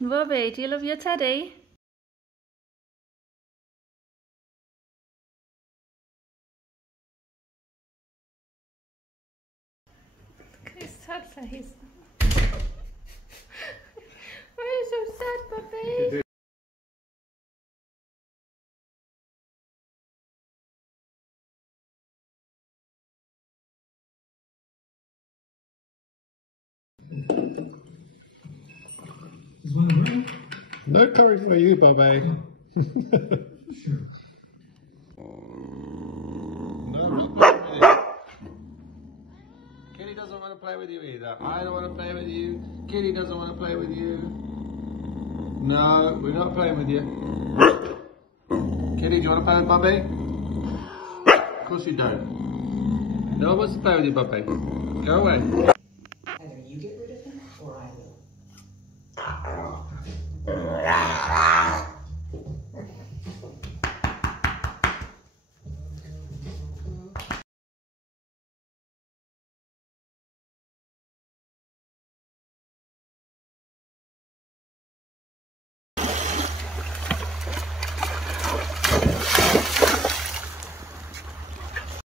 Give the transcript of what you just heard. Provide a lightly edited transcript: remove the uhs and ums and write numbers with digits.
Bobby, do you love your teddy? Look at his sad face. Why are you so sad, Bobby? No curry for you, Bobby. Kitty doesn't want to play with you either. I don't want to play with you. Kitty doesn't want to play with you. No, we're not playing with you. Kitty, do you want to play with Bobby? Of course you don't. No one wants to play with you, Bobby. Go away.